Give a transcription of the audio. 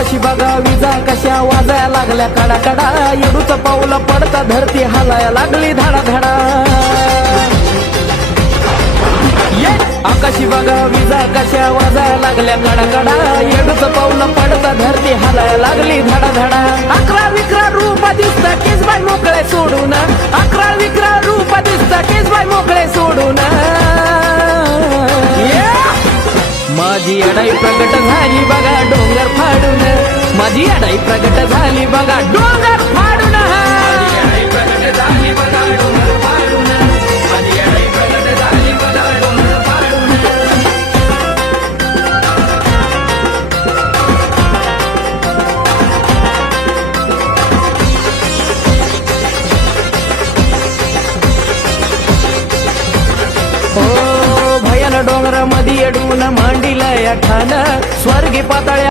आकाशी बघा विजा कशा वाजाया लागल्या कडा कडा येडूच पाऊल पडता धरती हालाया लागली धाडा धाडा आकाशी बघा विजा कशा वाजाया लागल्या कडा कडा येडूच पाऊल पडता धरती हालाया लागली धाडा धाडा अकरा विक्रा रूप दिसत केस बाय मोकळे सोडून अकरा विक्रा रूप दिसत केस बाय मोकळे सोडून माझी अडाई प्रगट झाली बघा डोंगर फाडून माझी अडाई प्रगट झाली बघा डोंगर फाडून माझी अडाई प्रगट झाली बघा डोंगर फाडून माझी अडाई प्रगट झाली बघा डोंगर फाडून डोंगर मध्ये अडून मांडीला या ठाण स्वर्गी पाताळ्या